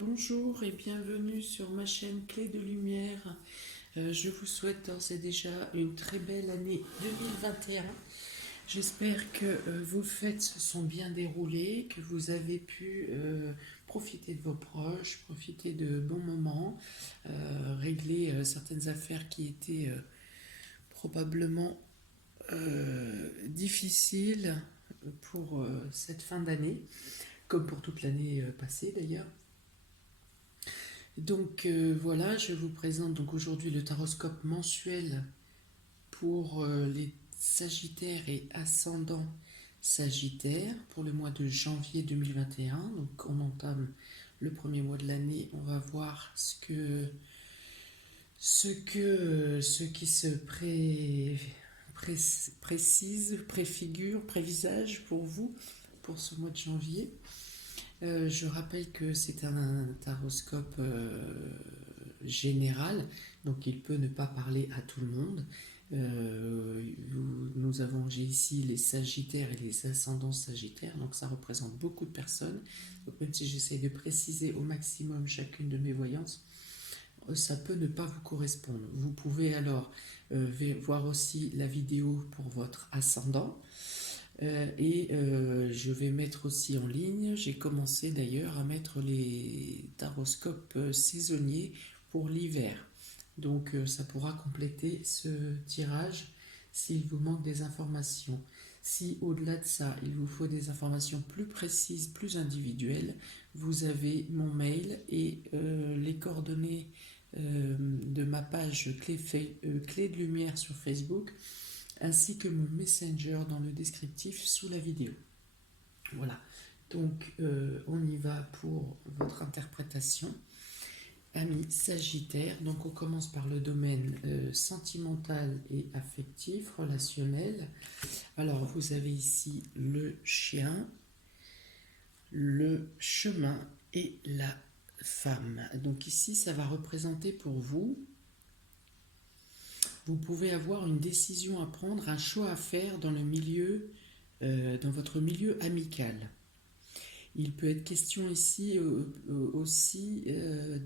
Bonjour et bienvenue sur ma chaîne Clé de Lumière. Je vous souhaite d'ores et déjà une très belle année 2021. J'espère que vos fêtes se sont bien déroulées, que vous avez pu profiter de vos proches, profiter de bons moments, régler certaines affaires qui étaient probablement difficiles pour cette fin d'année, comme pour toute l'année passée d'ailleurs. Donc voilà, je vous présente donc aujourd'hui le taroscope mensuel pour les Sagittaires et ascendants Sagittaires pour le mois de janvier 2021. Donc on entame le premier mois de l'année, on va voir ce qui se précise, préfigure, prévisage pour vous pour ce mois de janvier. Je rappelle que c'est un taroscope général, donc il peut ne pas parler à tout le monde. J'ai ici les Sagittaires et les ascendants Sagittaires, donc ça représente beaucoup de personnes. Donc même si j'essaie de préciser au maximum chacune de mes voyances, ça peut ne pas vous correspondre. Vous pouvez alors voir aussi la vidéo pour votre ascendant. Je vais mettre aussi en ligne, j'ai commencé d'ailleurs à mettre les taroscopes saisonniers pour l'hiver. Donc ça pourra compléter ce tirage s'il vous manque des informations. Si au-delà de ça, il vous faut des informations plus précises, plus individuelles, vous avez mon mail et les coordonnées de ma page Clé de Lumière sur Facebook, ainsi que mon Messenger dans le descriptif sous la vidéo. Voilà, donc on y va pour votre interprétation. Amis Sagittaire, donc on commence par le domaine sentimental et affectif, relationnel. Alors vous avez ici le chien, le chemin et la femme. Donc ici ça va représenter pour vous, vous pouvez avoir une décision à prendre, un choix à faire dans le milieu, dans votre milieu amical. Il peut être question ici aussi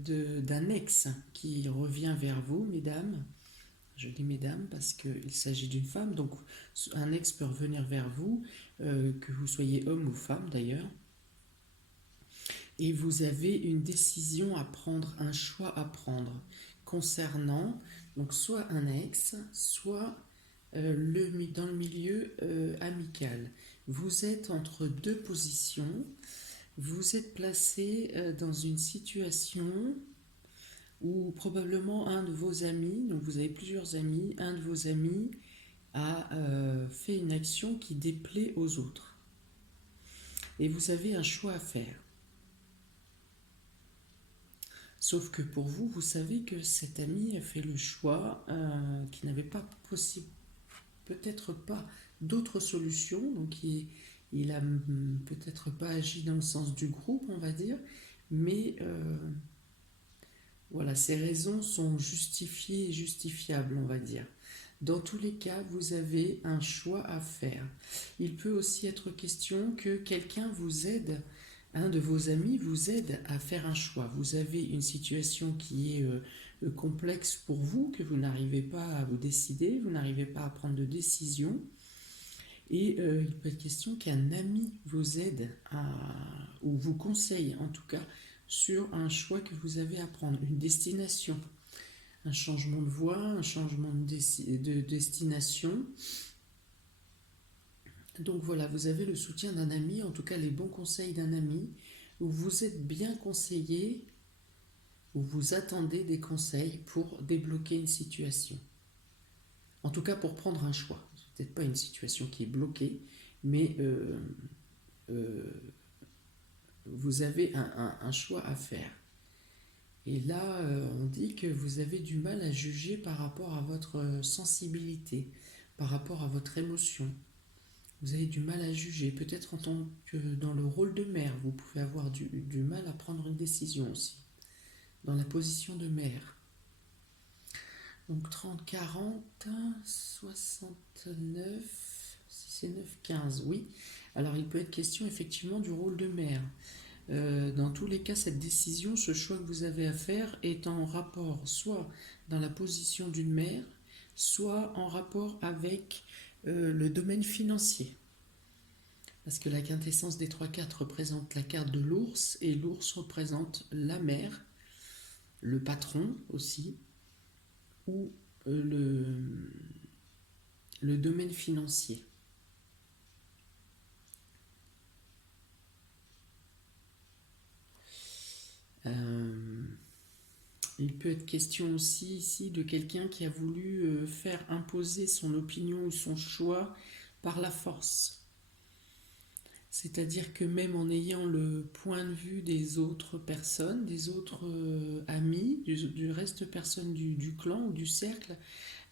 d'un ex qui revient vers vous, mesdames. Je dis mesdames parce qu'il s'agit d'une femme, donc un ex peut revenir vers vous, que vous soyez homme ou femme d'ailleurs. Et vous avez une décision à prendre, un choix à prendre concernant donc soit un ex, soit dans le milieu amical. Vous êtes entre deux positions, vous êtes placé dans une situation où probablement un de vos amis, donc vous avez plusieurs amis, un de vos amis a fait une action qui déplaît aux autres. Et vous avez un choix à faire. Sauf que pour vous, vous savez que cet ami a fait le choix qui n'avait pas possible, peut-être pas d'autres solutions, donc il a peut-être pas agi dans le sens du groupe, on va dire, mais voilà, ces raisons sont justifiées et justifiables, on va dire. Dans tous les cas, vous avez un choix à faire. Il peut aussi être question que quelqu'un vous aide, un de vos amis vous aide à faire un choix. Vous avez une situation qui est complexe pour vous, que vous n'arrivez pas à vous décider, vous n'arrivez pas à prendre de décision. Et il peut être question qu'un ami vous aide ou vous conseille en tout cas sur un choix que vous avez à prendre, une destination, un changement de voie, un changement de destination. Donc voilà, vous avez le soutien d'un ami, en tout cas les bons conseils d'un ami, où vous êtes bien conseillé, où vous attendez des conseils pour débloquer une situation. En tout cas pour prendre un choix. C'est peut-être pas une situation qui est bloquée, mais vous avez un choix à faire. Et là, on dit que vous avez du mal à juger par rapport à votre sensibilité, par rapport à votre émotion. Vous avez du mal à juger. Peut-être en tant que dans le rôle de mère, vous pouvez avoir du mal à prendre une décision aussi. Dans la position de mère. Donc 30, 40, 69, si c'est 9, 15, oui. Alors il peut être question effectivement du rôle de mère. Dans tous les cas, cette décision, ce choix que vous avez à faire est en rapport soit dans la position d'une mère, soit en rapport avec le domaine financier. Parce que la quintessence des trois cartes représente la carte de l'ours, et l'ours représente la mère, le patron aussi, ou le domaine financier. Il peut être question aussi ici de quelqu'un qui a voulu faire imposer son opinion ou son choix par la force. C'est-à-dire que même en ayant le point de vue des autres personnes, des autres amis, du reste personnes du clan ou du cercle,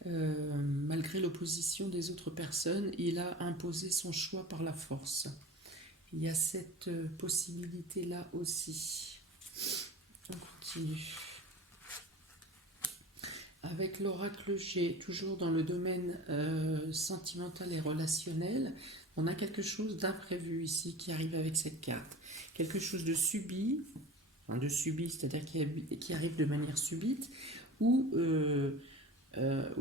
malgré l'opposition des autres personnes, il a imposé son choix par la force. Il y a cette possibilité-là aussi. On continue. Avec l'oracle G, toujours dans le domaine sentimental et relationnel, on a quelque chose d'imprévu ici qui arrive avec cette carte. Quelque chose de subi, c'est-à-dire qui arrive de manière subite, ou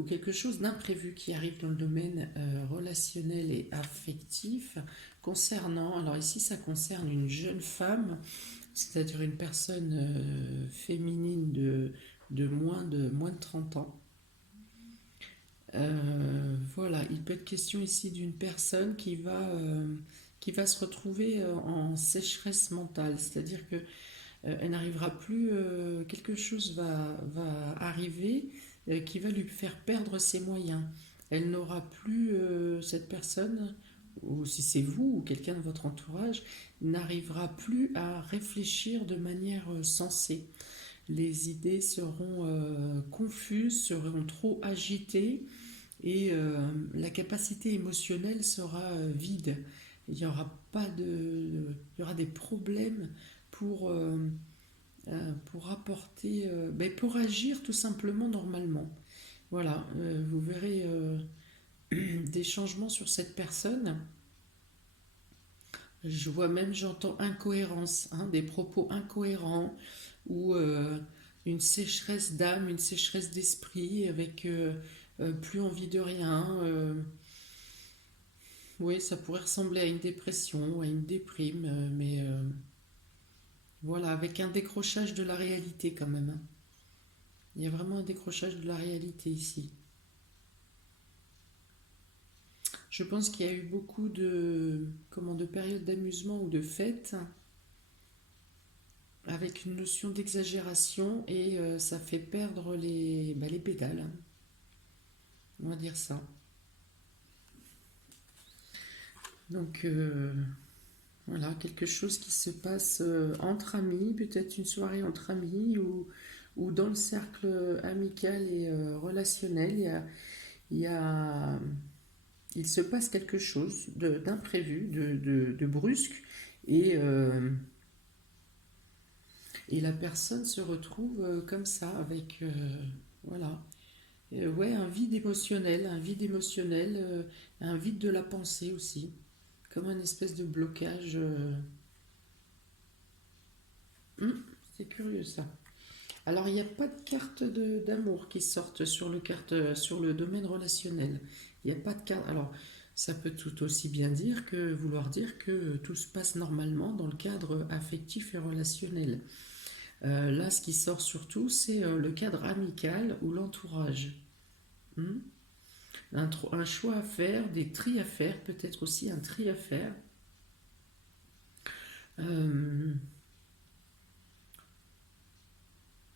quelque chose d'imprévu qui arrive dans le domaine relationnel et affectif concernant, alors ici ça concerne une jeune femme, c'est-à-dire une personne féminine de moins de 30 ans. Voilà, il peut être question ici d'une personne qui va se retrouver en sécheresse mentale, c'est-à-dire que elle n'arrivera plus, quelque chose va arriver qui va lui faire perdre ses moyens. Elle n'aura plus, cette personne, ou si c'est vous ou quelqu'un de votre entourage, n'arrivera plus à réfléchir de manière sensée. Les idées seront confuses, seront trop agitées, et la capacité émotionnelle sera vide. Il y aura pas de, il y aura des problèmes pour apporter, pour agir tout simplement normalement. Voilà, vous verrez des changements sur cette personne. Je vois même, j'entends incohérence, hein, des propos incohérents, ou une sécheresse d'âme, une sécheresse d'esprit, avec plus envie de rien. Oui, ça pourrait ressembler à une dépression, à une déprime, mais voilà, avec un décrochage de la réalité quand même, hein. Il y a vraiment un décrochage de la réalité ici. Je pense qu'il y a eu beaucoup de périodes d'amusement ou de fêtes avec une notion d'exagération, et ça fait perdre les pédales, hein. On va dire ça. Donc voilà, quelque chose qui se passe entre amis, peut-être une soirée entre amis, ou dans le cercle amical et relationnel. Il y a, il se passe quelque chose d'imprévu, de brusque, et, et la personne se retrouve comme ça, avec voilà. Ouais, un vide émotionnel, un vide de la pensée aussi, comme un espèce de blocage. C'est curieux ça. Alors, il n'y a pas de carte d'amour qui sortent sur le domaine relationnel. Il n'y a pas de carte. Alors, ça peut tout aussi bien vouloir dire que tout se passe normalement dans le cadre affectif et relationnel. Là, ce qui sort surtout, c'est le cadre amical ou l'entourage. Hmm. Un choix à faire, des tris à faire, peut-être aussi un tri à faire. Euh,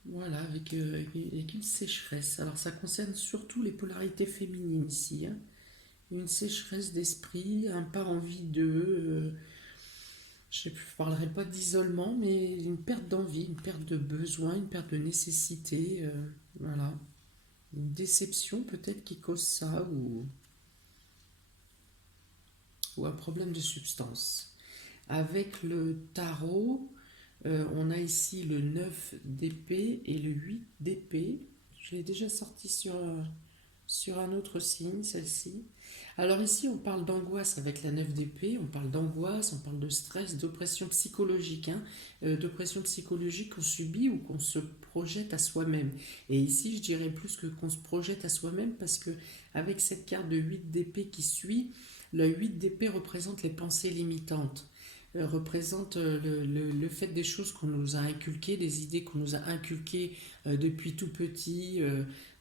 voilà, avec une sécheresse. Alors ça concerne surtout les polarités féminines ici, hein. Une sécheresse d'esprit, un pas envie je ne parlerai pas d'isolement, mais une perte d'envie, une perte de besoin, une perte de nécessité. Voilà. Une déception peut-être qui cause ça, ou un problème de substance. Avec le tarot, on a ici le 9 d'épée et le 8 d'épée. Je l'ai déjà sorti sur sur un autre signe, celle-ci. Alors ici, on parle d'angoisse avec la 9 d'épée, on parle d'angoisse, on parle de stress, d'oppression psychologique, hein, d'oppression psychologique qu'on subit ou qu'on se projette à soi-même. Et ici, je dirais plus que qu'on se projette à soi-même parce que avec cette carte de 8 d'épée qui suit, le 8 d'épée représente les pensées limitantes. Représente le fait des choses qu'on nous a inculquées, des idées qu'on nous a inculquées depuis tout petit,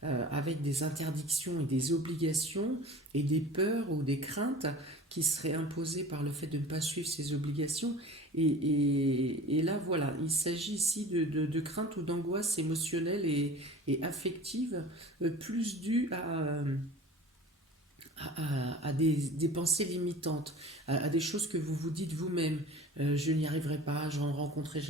avec des interdictions et des obligations et des peurs ou des craintes qui seraient imposées par le fait de ne pas suivre ces obligations. Et là, voilà, il s'agit ici de craintes ou d'angoisse émotionnelle et affective, plus due à des pensées limitantes, à des choses que vous vous dites vous-même. Je n'y arriverai pas, je ne rencontrerai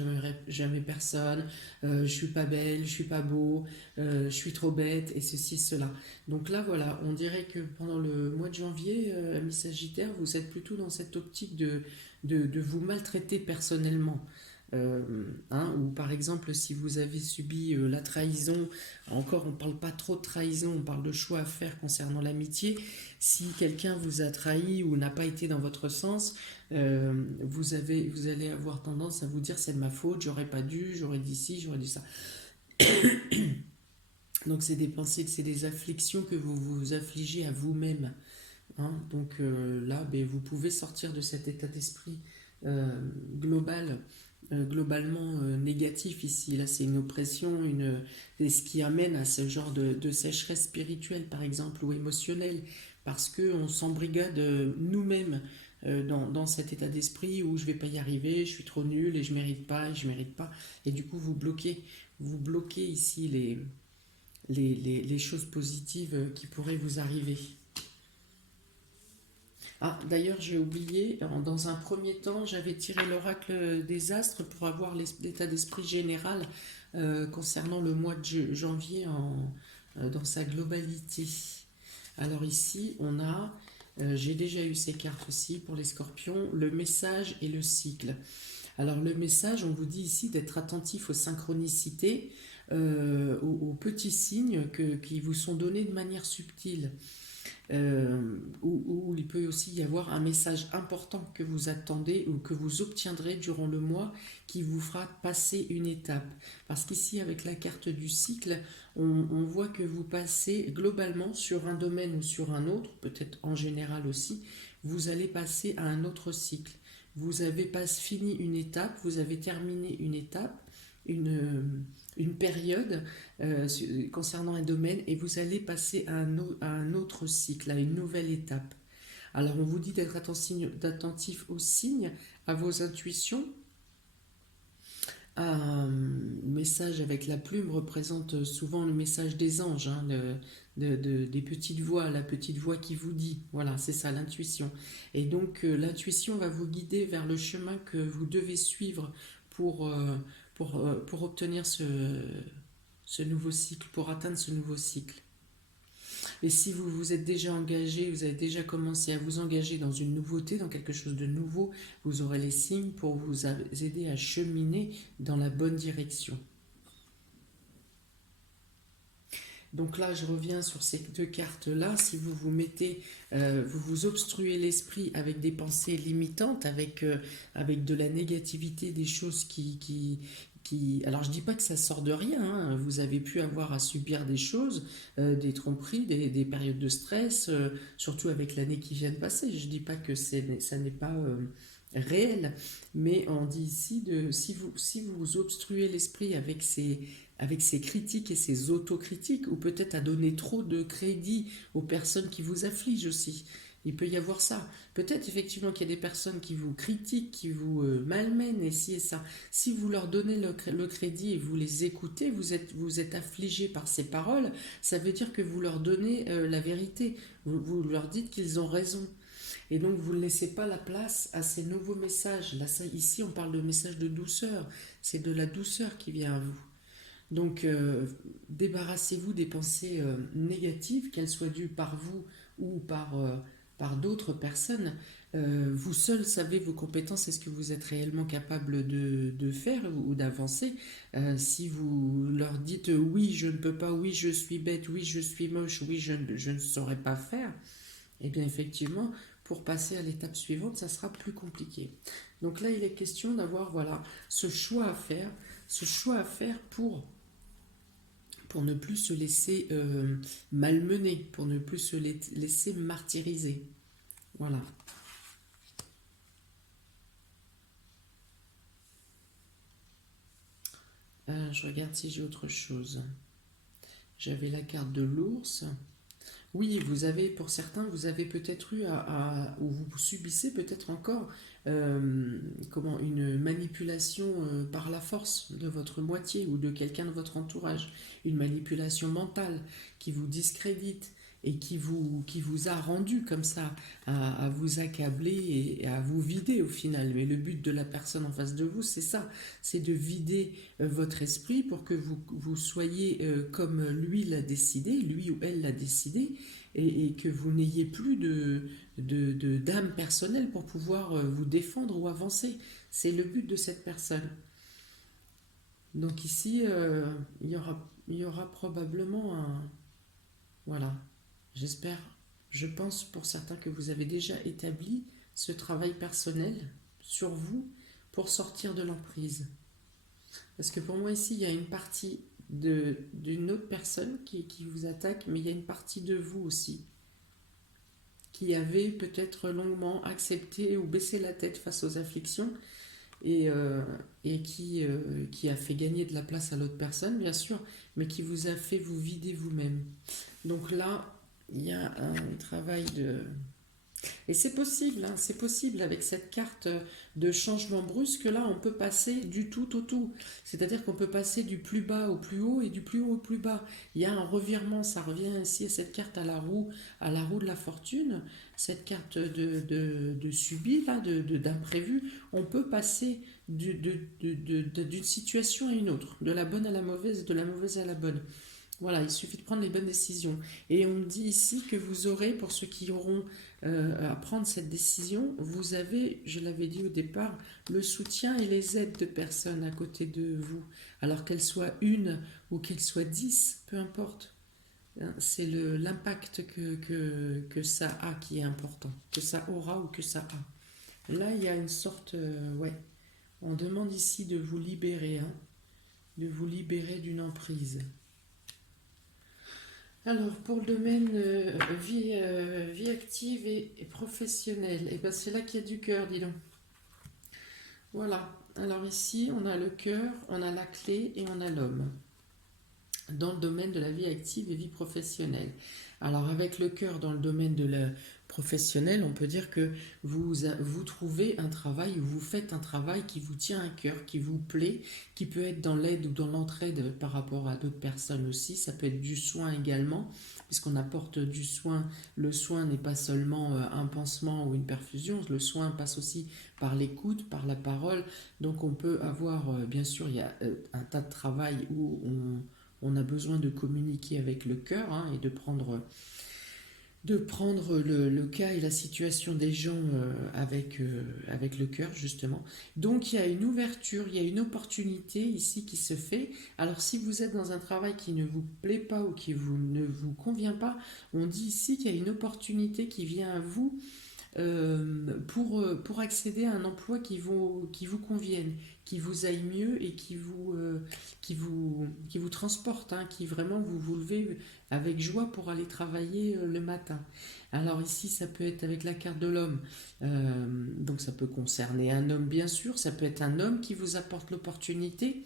jamais personne, je suis pas belle, je suis pas beau, je suis trop bête, et ceci, cela. Donc là, voilà, on dirait que pendant le mois de janvier, ami Sagittaire, vous êtes plutôt dans cette optique de vous maltraiter personnellement. Hein, ou par exemple, si vous avez subi la trahison, encore on ne parle pas trop de trahison, on parle de choix à faire concernant l'amitié. Si quelqu'un vous a trahi ou n'a pas été dans votre sens, vous allez avoir tendance à vous dire c'est de ma faute, j'aurais pas dû, j'aurais dit ci, j'aurais dit ça. Donc c'est des pensées, c'est des afflictions que vous vous affligez à vous-même. Hein. Donc là, ben, vous pouvez sortir de cet état d'esprit euh, global, globalement négatif ici. Là, c'est une oppression, et ce qui amène à ce genre de sécheresse spirituelle, par exemple, ou émotionnelle, parce qu'on s'embrigade nous-mêmes dans cet état d'esprit où je vais pas y arriver, je suis trop nul et je mérite pas, et je mérite pas. Et du coup, vous bloquez ici les choses positives qui pourraient vous arriver. Ah, d'ailleurs, j'ai oublié, dans un premier temps, j'avais tiré l'oracle des astres pour avoir l'état d'esprit général concernant le mois de janvier dans sa globalité. Alors ici, on a, j'ai déjà eu ces cartes aussi pour les scorpions, le message et le cycle. Alors le message, on vous dit ici d'être attentif aux synchronicités, aux petits signes qui vous sont donnés de manière subtile. Où il peut aussi y avoir un message important que vous attendez ou que vous obtiendrez durant le mois qui vous fera passer une étape. Parce qu'ici, avec la carte du cycle, on voit que vous passez globalement sur un domaine ou sur un autre, peut-être en général aussi, vous allez passer à un autre cycle. Vous avez pas fini une étape, vous avez terminé une étape, une période concernant un domaine et vous allez passer à un autre cycle, à une nouvelle étape. Alors on vous dit d'être attentif aux signes, à vos intuitions. Un message avec la plume représente souvent le message des anges, hein, des petites voix, la petite voix qui vous dit. Voilà, c'est ça l'intuition. Et donc l'intuition va vous guider vers le chemin que vous devez suivre pour, euh, pour obtenir ce nouveau cycle, pour atteindre ce nouveau cycle. Et si vous vous êtes déjà engagé, vous avez déjà commencé à vous engager dans une nouveauté, dans quelque chose de nouveau, vous aurez les signes pour vous aider à cheminer dans la bonne direction. Donc là, je reviens sur ces deux cartes-là. Si vous vous mettez, vous vous obstruez l'esprit avec des pensées limitantes, avec de la négativité, des choses alors je dis pas que ça sort de rien, hein. Vous avez pu avoir à subir des choses, des tromperies, des périodes de stress, surtout avec l'année qui vient de passer. Je dis pas que ça n'est pas réel, mais on dit ici si vous obstruez l'esprit avec ces critiques et ces autocritiques, ou peut-être à donner trop de crédit aux personnes qui vous affligent aussi. Il peut y avoir ça. Peut-être effectivement qu'il y a des personnes qui vous critiquent, qui vous malmènent, et ci et ça. Si vous leur donnez le crédit et vous les écoutez, vous êtes affligé par ces paroles, ça veut dire que vous leur donnez la vérité. Vous leur dites qu'ils ont raison. Et donc vous ne laissez pas la place à ces nouveaux messages. Là, ici, on parle de message de douceur. C'est de la douceur qui vient à vous. Donc, débarrassez-vous des pensées négatives, qu'elles soient dues par vous ou par d'autres personnes. Vous seul savez vos compétences et ce que vous êtes réellement capable de faire ou d'avancer. Si vous leur dites oui, je ne peux pas, oui, je suis bête, oui, je suis moche, oui, je ne saurais pas faire, eh bien effectivement, pour passer à l'étape suivante, ça sera plus compliqué. Donc là, il est question d'avoir voilà, ce choix à faire pour ne plus se laisser malmener, pour ne plus se laisser martyriser. Voilà. Je regarde si j'ai autre chose. J'avais la carte de l'ours. Oui, vous avez, pour certains, vous avez peut-être eu ou vous subissez peut-être encore une manipulation par la force de votre moitié ou de quelqu'un de votre entourage, une manipulation mentale qui vous discrédite et qui vous a rendu comme ça à vous accabler et à vous vider au final. Mais le but de la personne en face de vous, c'est ça, c'est de vider votre esprit pour que vous soyez comme lui l'a décidé, lui ou elle l'a décidé, et que vous n'ayez plus d'âme personnelle pour pouvoir vous défendre ou avancer. C'est le but de cette personne. Donc ici, il y aura probablement un... Voilà, j'espère, je pense pour certains que vous avez déjà établi ce travail personnel sur vous pour sortir de l'emprise. Parce que pour moi ici, il y a une partie d'une autre personne qui vous attaque, mais il y a une partie de vous aussi qui avait peut-être longuement accepté ou baissé la tête face aux afflictions et, euh, et qui a fait gagner de la place à l'autre personne, bien sûr, mais qui vous a fait vous vider vous-même. Donc là, il y a un travail de... Et c'est possible, hein, c'est possible avec cette carte de changement brusque, là, on peut passer du tout au tout. C'est-à-dire qu'on peut passer du plus bas au plus haut et du plus haut au plus bas. Il y a un revirement, ça revient ainsi à cette carte à la roue de la fortune, cette carte de subi, là, d'imprévu. On peut passer d'une situation à une autre, de la bonne à la mauvaise, de la mauvaise à la bonne. Voilà, il suffit de prendre les bonnes décisions. Et on dit ici que vous aurez, pour ceux qui auront à prendre cette décision, vous avez, je l'avais dit au départ, le soutien et les aides de personnes à côté de vous. Alors qu'elles soient une ou qu'elles soient 10, peu importe. Hein, c'est l'impact que ça a qui est important, que ça aura ou que ça a. Là, il y a une sorte, ouais, on demande ici de vous libérer, hein, de vous libérer d'une emprise. Alors, pour le domaine vie active et professionnelle, et ben c'est là qu'il y a du cœur, dis donc. Voilà. Alors ici, on a le cœur, on a la clé et on a l'homme dans le domaine de la vie active et vie professionnelle. Alors avec le cœur dans le domaine de la professionnelle, on peut dire que vous trouvez un travail ou vous faites un travail qui vous tient à cœur, qui vous plaît, qui peut être dans l'aide ou dans l'entraide par rapport à d'autres personnes aussi. Ça peut être du soin également, puisqu'on apporte du soin. Le soin n'est pas seulement un pansement ou une perfusion, le soin passe aussi par l'écoute, par la parole. Donc on peut avoir, bien sûr, il y a un tas de travail où on a besoin de communiquer avec le cœur, hein, et de prendre le cas et la situation des gens avec le cœur, justement. Donc il y a une ouverture, il y a une opportunité ici qui se fait. Alors si vous êtes dans un travail qui ne vous plaît pas ou ne vous convient pas, on dit ici qu'il y a une opportunité qui vient à vous pour accéder à un emploi qui vous convienne, qui vous aille mieux et qui vous transporte, hein, qui vraiment vous levez avec joie pour aller travailler le matin. Alors ici, ça peut être avec la carte de l'homme, donc ça peut concerner un homme bien sûr, ça peut être un homme qui vous apporte l'opportunité.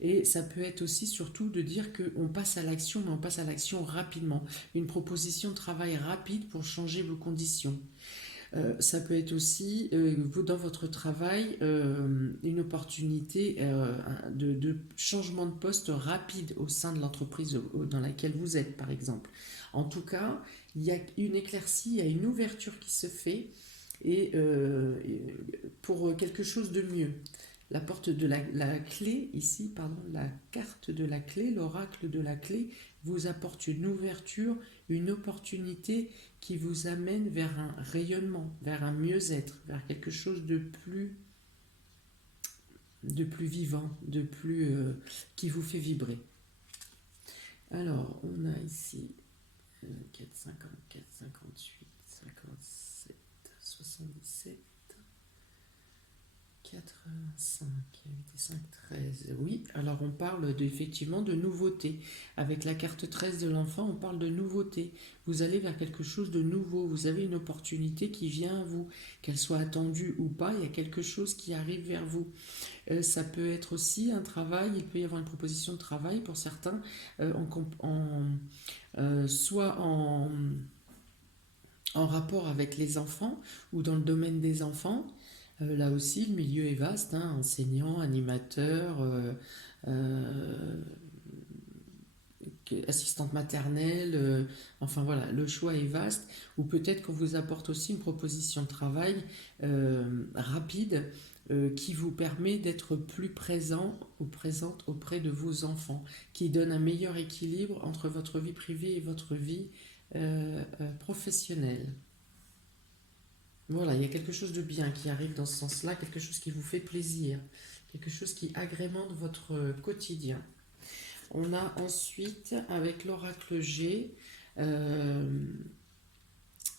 Et ça peut être aussi surtout de dire qu'on passe à l'action, mais on passe à l'action rapidement. Une proposition de travail rapide pour changer vos conditions. Ça peut être aussi, vous, dans votre travail, une opportunité de changement de poste rapide au sein de l'entreprise dans laquelle vous êtes, par exemple. En tout cas, il y a une éclaircie, il y a une ouverture qui se fait et pour quelque chose de mieux. la porte de la clé, ici, pardon, la carte de la clé, l'oracle de la clé, vous apporte une ouverture, une opportunité qui vous amène vers un rayonnement, vers un mieux-être, vers quelque chose de plus vivant, de plus qui vous fait vibrer. Alors, on a ici 4, 54, 58, 57, 77, 85, 5, 13. Oui, alors on parle effectivement de nouveauté. Avec la carte 13 de l'enfant, on parle de nouveauté. Vous allez vers quelque chose de nouveau. Vous avez une opportunité qui vient à vous. Qu'elle soit attendue ou pas, il y a quelque chose qui arrive vers vous. Ça peut être aussi un travail, il peut y avoir une proposition de travail pour certains, soit en rapport avec les enfants ou dans le domaine des enfants. Là aussi, le milieu est vaste, hein, enseignant, animateur, assistante maternelle, enfin voilà, le choix est vaste. Ou peut-être qu'on vous apporte aussi une proposition de travail rapide qui vous permet d'être plus présent ou présente auprès de vos enfants, qui donne un meilleur équilibre entre votre vie privée et votre vie professionnelle. Voilà, il y a quelque chose de bien qui arrive dans ce sens-là, quelque chose qui vous fait plaisir, quelque chose qui agrémente votre quotidien. On a ensuite, avec l'oracle G,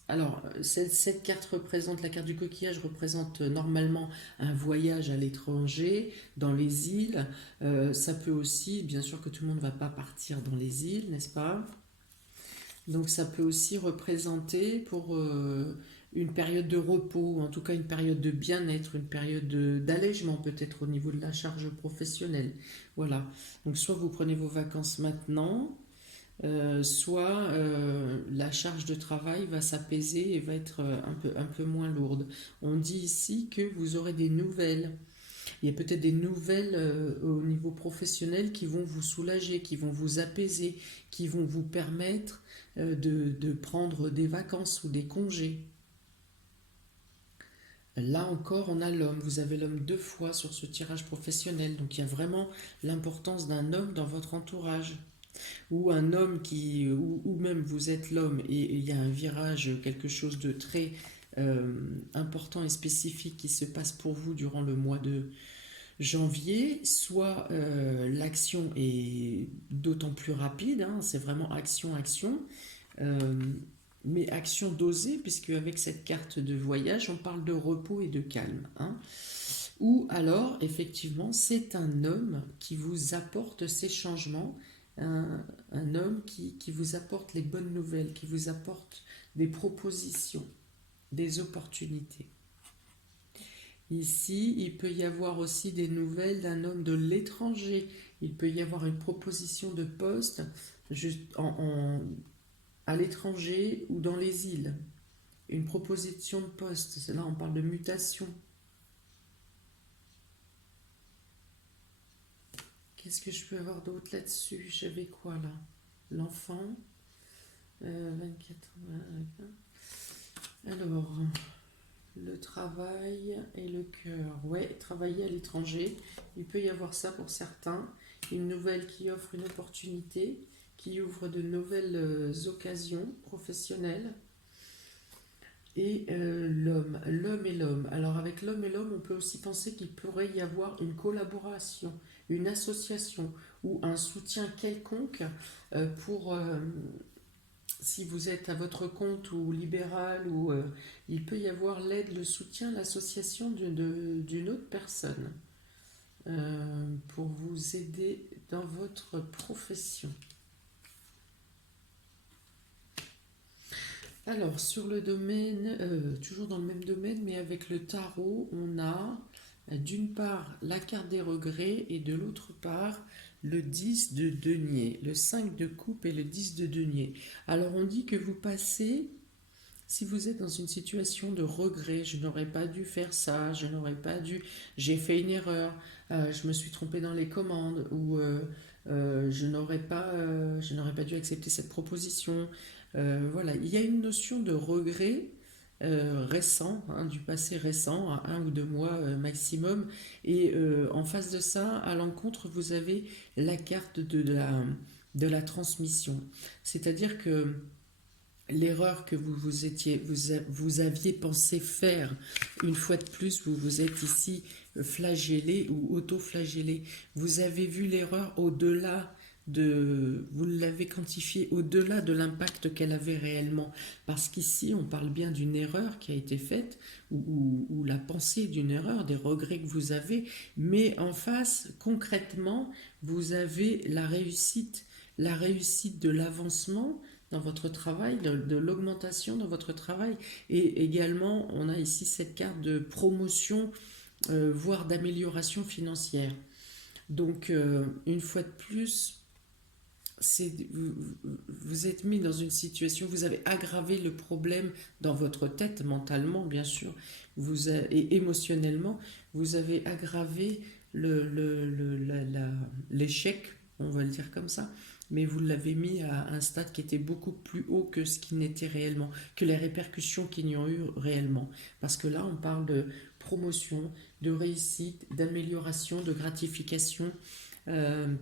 alors cette carte représente, la carte du coquillage représente normalement un voyage à l'étranger, dans les îles. Ça peut aussi, bien sûr que tout le monde ne va pas partir dans les îles, n'est-ce pas? Donc ça peut aussi représenter pour une période de repos, en tout cas une période de bien-être, une période d'allègement peut-être au niveau de la charge professionnelle. Voilà. Donc soit vous prenez vos vacances maintenant, soit la charge de travail va s'apaiser et va être un peu moins lourde. On dit ici que vous aurez des nouvelles. Il y a peut-être des nouvelles au niveau professionnel qui vont vous soulager, qui vont vous apaiser, qui vont vous permettre de prendre des vacances ou des congés. Là encore, on a l'homme. Vous avez l'homme 2 fois sur ce tirage professionnel. Donc il y a vraiment l'importance d'un homme dans votre entourage. Ou un homme ou même vous êtes l'homme et il y a un virage, quelque chose de très important et spécifique qui se passe pour vous durant le mois de janvier, soit l'action est d'autant plus rapide, hein, c'est vraiment action, action, euh, mais action dosée, puisque avec cette carte de voyage, on parle de repos et de calme. Hein. Ou alors, effectivement, c'est un homme qui vous apporte ces changements, un homme qui vous apporte les bonnes nouvelles, qui vous apporte des propositions, des opportunités. Ici, il peut y avoir aussi des nouvelles d'un homme de l'étranger. Il peut y avoir une proposition de poste à l'étranger ou dans les îles. Une proposition de poste. Là, on parle de mutation. Qu'est-ce que je peux avoir d'autre là-dessus? J'avais quoi là? L'enfant. 24. Alors, le travail et le cœur. Ouais, travailler à l'étranger. Il peut y avoir ça pour certains. Une nouvelle qui offre une opportunité, qui ouvre de nouvelles occasions professionnelles. Et l'homme et l'homme. Alors avec l'homme et l'homme, on peut aussi penser qu'il pourrait y avoir une collaboration, une association ou un soutien quelconque pour si vous êtes à votre compte ou libéral, ou il peut y avoir l'aide, le soutien, l'association d'une autre personne pour vous aider dans votre profession. Alors, sur le domaine, toujours dans le même domaine, mais avec le tarot, on a d'une part la carte des regrets et de l'autre part le 10 de denier, le 5 de coupe et le 10 de denier. Alors, on dit que vous passez, si vous êtes dans une situation de regret, je n'aurais pas dû faire ça, je n'aurais pas dû, j'ai fait une erreur, je me suis trompé dans les commandes, ou je n'aurais pas dû accepter cette proposition. Voilà, il y a une notion de regret récent, hein, du passé récent, à 1 ou 2 mois maximum. Et en face de ça, à l'encontre, vous avez la carte de la transmission. C'est-à-dire que l'erreur que vous aviez pensé faire, une fois de plus, vous vous êtes ici flagellé ou auto-flagellé. Vous avez vu l'erreur vous l'avez quantifiée au-delà de l'impact qu'elle avait réellement. Parce qu'ici, on parle bien d'une erreur qui a été faite, ou la pensée d'une erreur, des regrets que vous avez, mais en face, concrètement, vous avez la réussite de l'avancement dans votre travail, de l'augmentation dans votre travail. Et également, on a ici cette carte de promotion, voire d'amélioration financière. Donc, une fois de plus, vous êtes mis dans une situation, vous avez aggravé le problème dans votre tête, mentalement bien sûr, et émotionnellement, vous avez aggravé l'échec, on va le dire comme ça, mais vous l'avez mis à un stade qui était beaucoup plus haut que ce qui n'était réellement, que les répercussions qu'il y ont eu réellement. Parce que là, on parle de promotion, de réussite, d'amélioration, de gratification.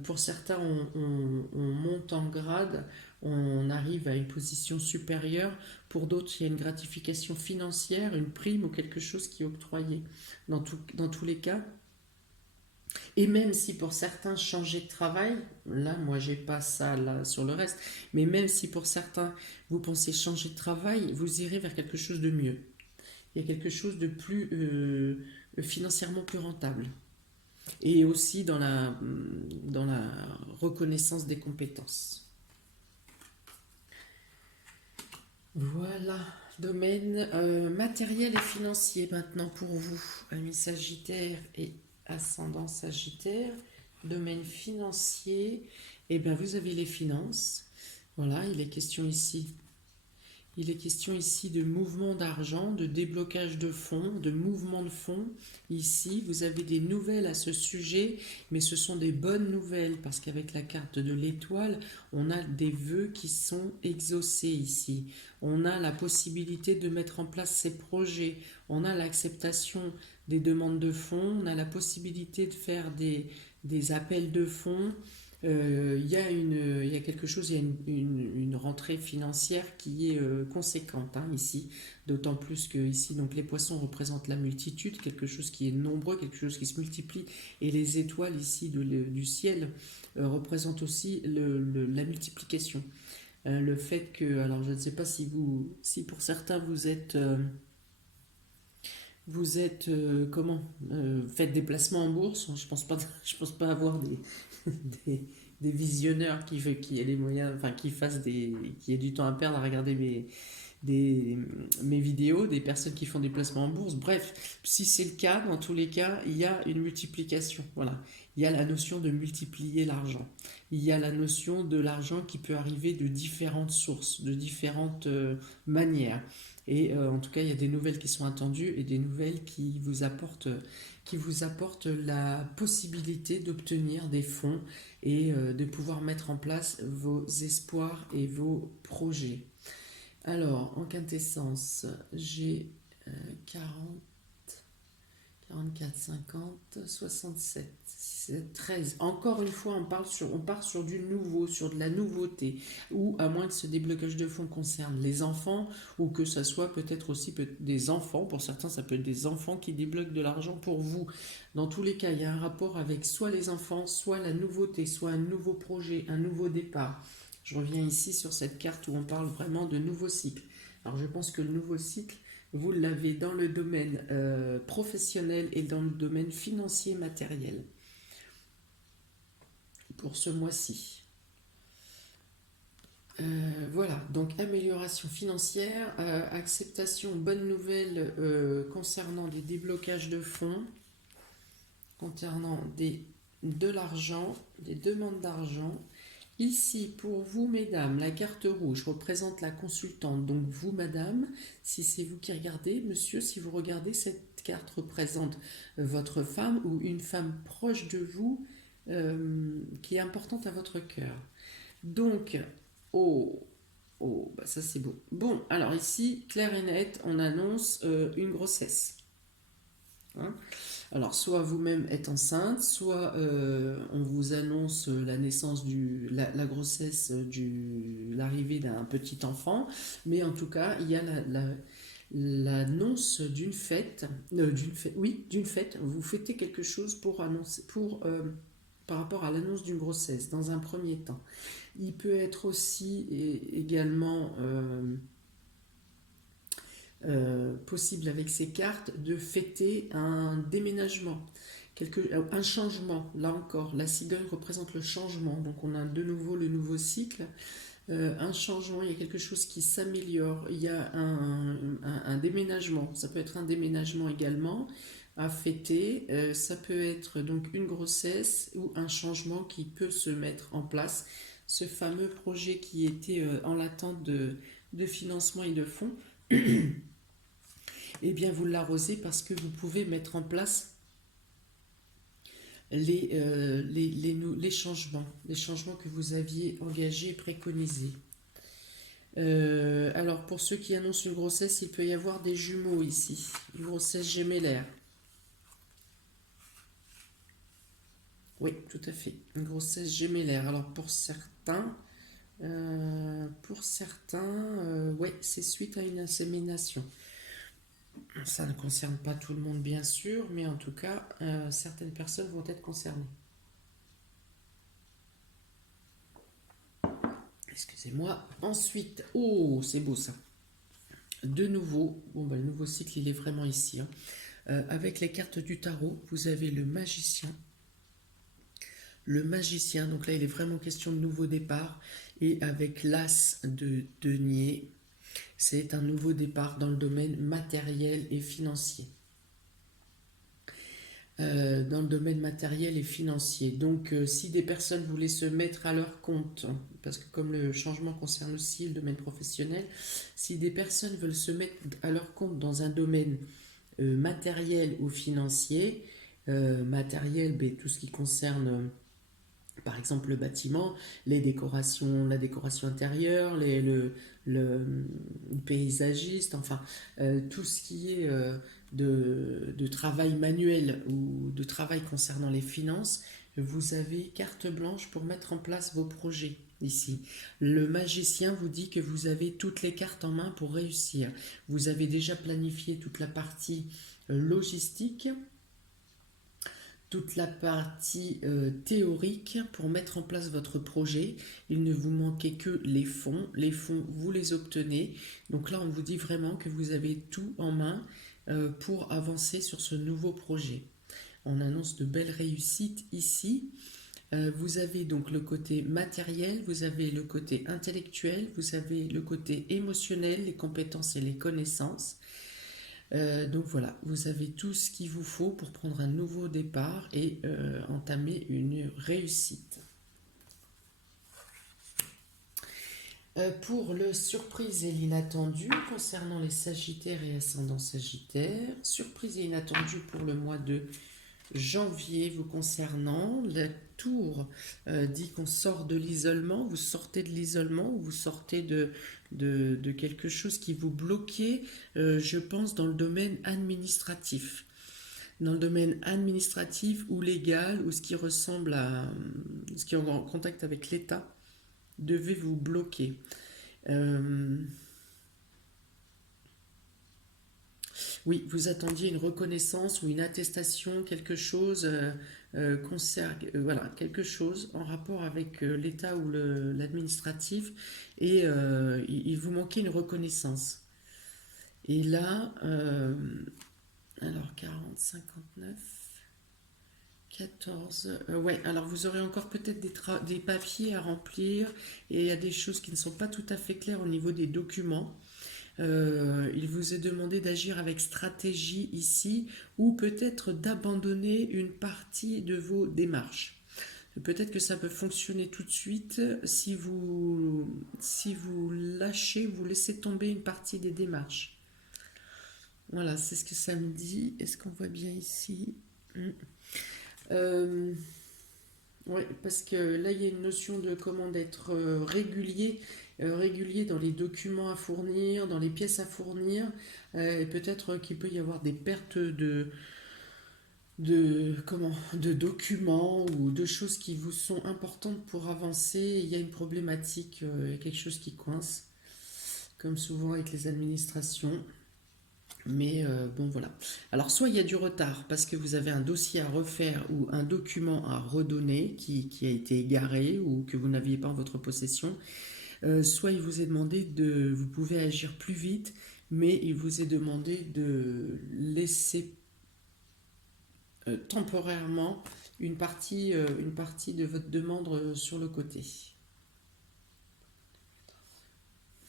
Pour certains, on monte en grade, on arrive à une position supérieure. Pour d'autres, il y a une gratification financière, une prime ou quelque chose qui est octroyé. Dans tous les cas, et même si pour certains changer de travail, là moi j'ai pas ça là sur le reste, mais même si pour certains vous pensez changer de travail, vous irez vers quelque chose de mieux. Il y a quelque chose de plus financièrement plus rentable. Et aussi dans la reconnaissance des compétences. Voilà, domaine matériel et financier maintenant pour vous, amis Sagittaire et ascendant Sagittaire. Domaine financier, eh bien vous avez les finances. Voilà, il est question ici de mouvement d'argent, de déblocage de fonds, de mouvement de fonds. Ici, vous avez des nouvelles à ce sujet, mais ce sont des bonnes nouvelles parce qu'avec la carte de l'étoile, on a des vœux qui sont exaucés ici. On a la possibilité de mettre en place ces projets. On a l'acceptation des demandes de fonds. On a la possibilité de faire des appels de fonds. Il y a quelque chose, il y a une rentrée financière qui est conséquente hein, ici, d'autant plus que ici donc les poissons représentent la multitude, quelque chose qui est nombreux, quelque chose qui se multiplie, et les étoiles ici du ciel représentent aussi la multiplication. Le fait que, alors je ne sais pas si pour certains faites des placements en bourse. Je pense pas avoir des, des visionneurs qui aient les moyens, enfin qui aient du temps à perdre à regarder mes vidéos, des personnes qui font des placements en bourse. Bref, si c'est le cas, dans tous les cas, il y a une multiplication. Voilà. Il y a la notion de multiplier l'argent. Il y a la notion de l'argent qui peut arriver de différentes sources, de différentes manières. Et en tout cas, il y a des nouvelles qui sont attendues et des nouvelles qui vous apportent la possibilité d'obtenir des fonds et de pouvoir mettre en place vos espoirs et vos projets. Alors, en quintessence, j'ai 40, 44, 50, 67, 13. Encore une fois, on part sur du nouveau, sur de la nouveauté. Ou à moins que ce déblocage de fonds concerne les enfants, ou que ça soit peut-être aussi des enfants. Pour certains, ça peut être des enfants qui débloquent de l'argent pour vous. Dans tous les cas, il y a un rapport avec soit les enfants, soit la nouveauté, soit un nouveau projet, un nouveau départ. Je reviens ici sur cette carte où on parle vraiment de nouveau cycle. Alors je pense que le nouveau cycle, vous l'avez dans le domaine professionnel et dans le domaine financier matériel pour ce mois-ci. Voilà, donc amélioration financière, acceptation, bonne nouvelle concernant des déblocages de fonds, concernant de l'argent, des demandes d'argent. Ici, pour vous, mesdames, la carte rouge représente la consultante. Donc, vous, madame, si c'est vous qui regardez, monsieur, si vous regardez, cette carte représente votre femme ou une femme proche de vous qui est importante à votre cœur. Donc, au Oh, bah ça c'est beau. Bon, alors ici, clair et net, on annonce une grossesse. Hein. Alors, soit vous-même êtes enceinte, soit on vous annonce la naissance la grossesse l'arrivée d'un petit enfant, mais en tout cas, il y a l'annonce d'une fête, oui, d'une fête. Vous fêtez quelque chose pour annoncer, par rapport à l'annonce d'une grossesse, dans un premier temps. Il peut être aussi également possible avec ces cartes de fêter un déménagement, un changement. Là encore, la cigogne représente le changement, donc on a de nouveau le nouveau cycle. Un changement, il y a quelque chose qui s'améliore, il y a un déménagement, ça peut être un déménagement également à fêter, ça peut être donc une grossesse ou un changement qui peut se mettre en place, ce fameux projet qui était en l'attente de financement et de fonds, eh bien vous l'arrosez parce que vous pouvez mettre en place les changements que vous aviez engagés et préconisés. Alors pour ceux qui annoncent une grossesse, il peut y avoir des jumeaux ici, une grossesse gémellaire. Oui, tout à fait, une grossesse gémellaire. Alors pour certains, ouais, c'est suite à une insémination. Ça ne concerne pas tout le monde bien sûr, mais en tout cas, certaines personnes vont être concernées. Excusez-moi. Ensuite, oh, c'est beau ça. De nouveau, bon, bah, le nouveau cycle, il est vraiment ici. Hein. Avec les cartes du tarot, vous avez le magicien. Le magicien, donc là, il est vraiment question de nouveau départ. Et avec l'as de denier, c'est un nouveau départ dans le domaine matériel et financier. Dans le domaine matériel et financier. Donc, si des personnes voulaient se mettre à leur compte, parce que comme le changement concerne aussi le domaine professionnel, si des personnes veulent se mettre à leur compte dans un domaine matériel ou financier, matériel, ben, tout ce qui concerne par exemple le bâtiment, les décorations, la décoration intérieure, le paysagiste, enfin tout ce qui est de travail manuel ou de travail concernant les finances, vous avez carte blanche pour mettre en place vos projets ici. Le magicien vous dit que vous avez toutes les cartes en main pour réussir. Vous avez déjà planifié toute la partie logistique, toute la partie théorique pour mettre en place votre projet. Il ne vous manquait que les fonds. Les fonds, vous les obtenez. Donc là, on vous dit vraiment que vous avez tout en main pour avancer sur ce nouveau projet. On annonce de belles réussites ici. Vous avez donc le côté matériel, vous avez le côté intellectuel, vous avez le côté émotionnel, les compétences et les connaissances. Donc voilà, vous avez tout ce qu'il vous faut pour prendre un nouveau départ et entamer une réussite. Pour le surprise et l'inattendu concernant les Sagittaires et ascendants Sagittaires, surprise et inattendu pour le mois de janvier vous concernant, la tour dit qu'on sort de l'isolement, vous sortez de l'isolement, vous sortez de quelque chose qui vous bloquait, je pense, dans le domaine administratif. Dans le domaine administratif ou légal, ou ce qui ressemble à ce qui est en contact avec l'État, devait vous bloquer. Oui, vous attendiez une reconnaissance ou une attestation, quelque chose voilà, quelque chose en rapport avec l'État ou l'administratif, et il vous manquait une reconnaissance. Et là, alors 40, 59, 14, ouais, alors vous aurez encore peut-être des papiers à remplir, et il y a des choses qui ne sont pas tout à fait claires au niveau des documents. Il vous est demandé d'agir avec stratégie ici, ou peut-être d'abandonner une partie de vos démarches. Peut-être que ça peut fonctionner tout de suite si vous lâchez, vous laissez tomber une partie des démarches. Voilà, c'est ce que ça me dit. Est-ce qu'on voit bien ici? Oui, parce que là, il y a une notion de comment d'être régulier, régulier dans les documents à fournir, dans les pièces à fournir, et peut-être qu'il peut y avoir des pertes de documents ou de choses qui vous sont importantes pour avancer. Il y a une problématique, il y a quelque chose qui coince, comme souvent avec les administrations. Mais bon, voilà. Alors, soit il y a du retard parce que vous avez un dossier à refaire ou un document à redonner qui a été égaré ou que vous n'aviez pas en votre possession. Soit il vous est demandé de... Vous pouvez agir plus vite, mais il vous est demandé de laisser temporairement une partie de votre demande sur le côté.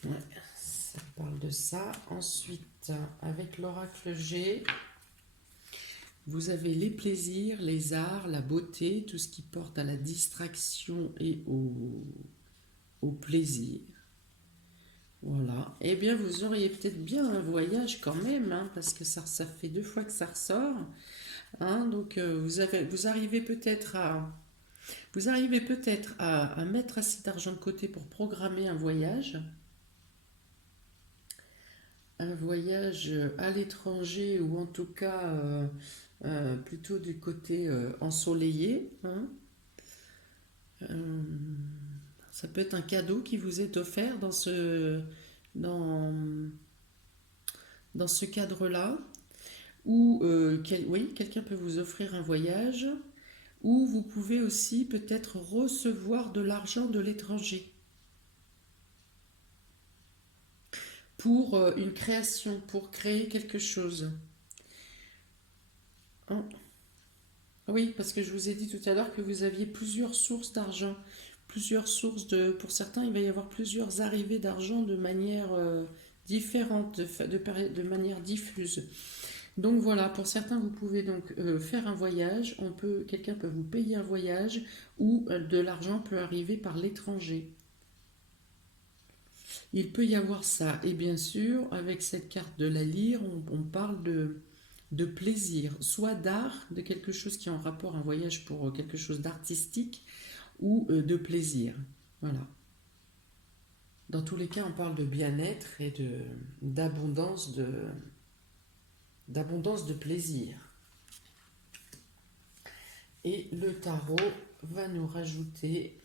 Ouais, ça parle de ça. Ensuite, avec l'oracle G, vous avez les plaisirs, les arts, la beauté, tout ce qui porte à la distraction et au plaisir. Voilà. Eh bien, vous auriez peut-être bien un voyage quand même, hein, parce que ça fait 2 fois que ça ressort. Hein, donc, vous arrivez peut-être à mettre assez d'argent de côté pour programmer un voyage à l'étranger ou en tout cas plutôt du côté ensoleillé. Hein. Euh, Ça peut être un cadeau qui vous est offert dans, dans ce cadre-là. Ou oui, quelqu'un peut vous offrir un voyage. Ou vous pouvez aussi peut-être recevoir de l'argent de l'étranger pour une création, pour créer quelque chose. Hein. Oui, parce que je vous ai dit tout à l'heure que vous aviez plusieurs sources d'argent, plusieurs sources de... Pour certains, il va y avoir plusieurs arrivées d'argent de manière différente, de manière diffuse. Donc voilà, pour certains, vous pouvez donc faire un voyage. Quelqu'un peut vous payer un voyage ou de l'argent peut arriver par l'étranger. Il peut y avoir ça. Et bien sûr, avec cette carte de la lyre, on parle de plaisir, soit d'art, de quelque chose qui est en rapport, un voyage pour quelque chose d'artistique, ou de plaisir. Voilà. Dans tous les cas, on parle de bien-être et d'abondance de plaisir. Et le tarot va nous rajouter...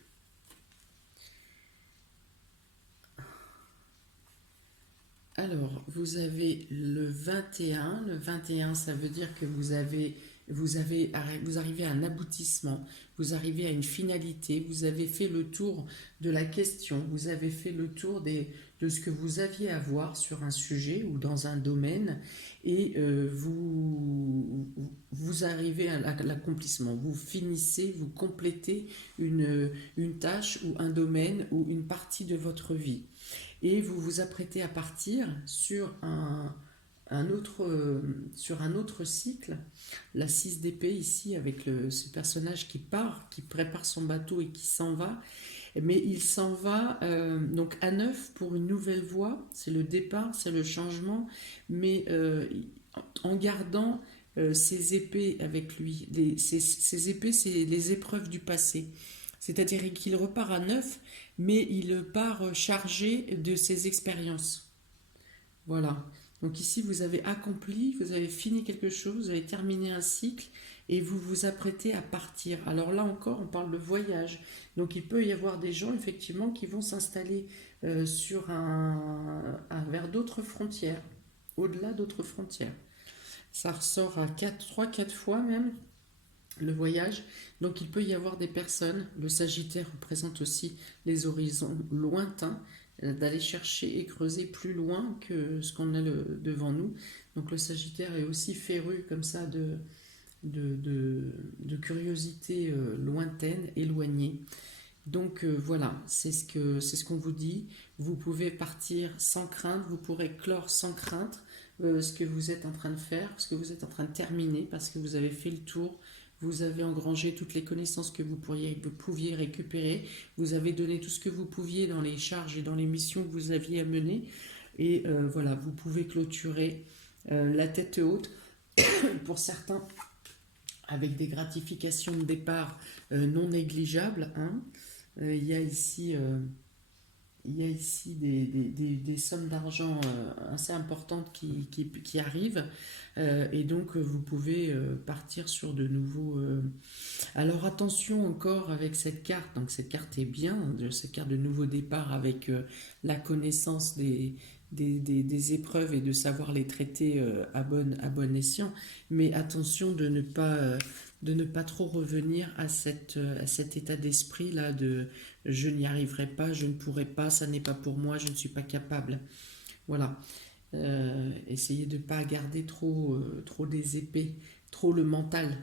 Alors, vous avez le 21. Le 21, ça veut dire que vous arrivez à un aboutissement, vous arrivez à une finalité, vous avez fait le tour de la question, vous avez fait le tour de ce que vous aviez à voir sur un sujet ou dans un domaine, et vous arrivez à l'accomplissement. Vous finissez, vous complétez une tâche ou un domaine ou une partie de votre vie et vous vous apprêtez à partir sur un autre cycle, la 6 d'épée ici avec ce personnage qui part, qui prépare son bateau et qui s'en va, mais il s'en va donc à neuf pour une nouvelle voie, c'est le départ, c'est le changement, mais en gardant ses épées avec lui. Ces épées, c'est les épreuves du passé. C'est-à-dire qu'il repart à neuf, mais il part chargé de ses expériences. Voilà. Donc ici, vous avez accompli, vous avez fini quelque chose, vous avez terminé un cycle et vous vous apprêtez à partir. Alors là encore, on parle de voyage. Donc il peut y avoir des gens, effectivement, qui vont s'installer vers d'autres frontières, au-delà d'autres frontières. Ça ressort à 3-4 fois même le voyage. Donc il peut y avoir des personnes, le Sagittaire représente aussi les horizons lointains, d'aller chercher et creuser plus loin que ce qu'on a devant nous. Donc le Sagittaire est aussi féru comme ça de curiosité lointaine, éloignée. Donc voilà, c'est ce qu'on vous dit. Vous pouvez partir sans crainte, vous pourrez clore sans crainte ce que vous êtes en train de faire, ce que vous êtes en train de terminer, parce que vous avez fait le tour, vous avez engrangé toutes les connaissances que vous pouviez récupérer, vous avez donné tout ce que vous pouviez dans les charges et dans les missions que vous aviez à mener, et voilà, vous pouvez clôturer la tête haute. Pour certains, avec des gratifications de départ non négligeables, hein. Il y a ici, des sommes d'argent assez importantes qui arrivent, et donc vous pouvez partir sur de nouveaux... Alors attention encore avec cette carte, donc cette carte est bien, cette carte de nouveau départ avec la connaissance des épreuves et de savoir les traiter à bon escient, mais attention de ne pas trop revenir à cet état d'esprit là de je n'y arriverai pas, je ne pourrai pas, ça n'est pas pour moi, je ne suis pas capable. Voilà. Essayez de ne pas garder trop des épées, trop le mental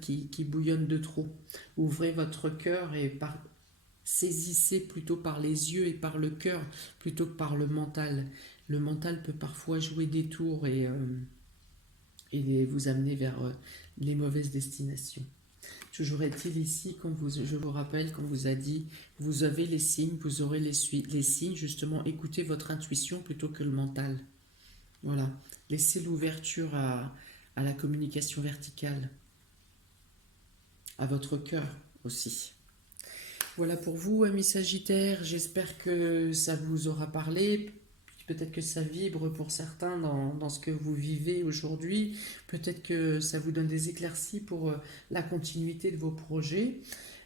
qui bouillonne de trop. Ouvrez votre cœur et saisissez plutôt par les yeux et par le cœur plutôt que par le mental. Le mental peut parfois jouer des tours et vous amener vers les mauvaises destinations. Toujours est-il ici, je vous rappelle, qu'on vous a dit, vous avez les signes, vous aurez les signes, justement, écoutez votre intuition plutôt que le mental. Voilà, laissez l'ouverture à la communication verticale, à votre cœur aussi. Voilà pour vous, amis Sagittaires, j'espère que ça vous aura parlé. Peut-être que ça vibre pour certains dans ce que vous vivez aujourd'hui. Peut-être que ça vous donne des éclaircies pour la continuité de vos projets.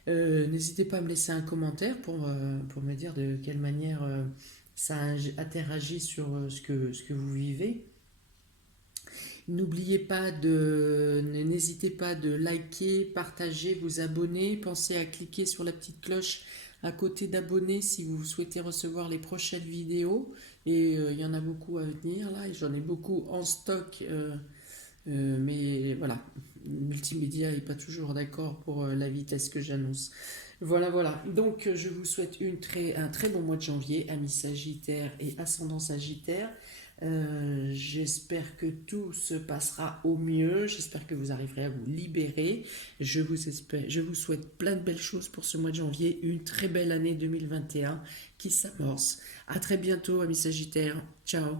N'hésitez pas à me laisser un commentaire pour me dire de quelle manière ça interagit sur ce que vous vivez. N'oubliez pas n'hésitez pas de liker, partager, vous abonner. Pensez à cliquer sur la petite cloche à côté d'abonner si vous souhaitez recevoir les prochaines vidéos. Et il y en a beaucoup à venir là, et j'en ai beaucoup en stock. Mais voilà, Multimédia n'est pas toujours d'accord pour la vitesse que j'annonce. Voilà. Donc, je vous souhaite un très bon mois de janvier, amis Sagittaires et ascendant Sagittaire. J'espère que tout se passera au mieux. J'espère que vous arriverez à vous libérer. Je vous souhaite plein de belles choses pour ce mois de janvier. Une très belle année 2021 qui s'amorce. À très bientôt, amis Sagittaires. Ciao.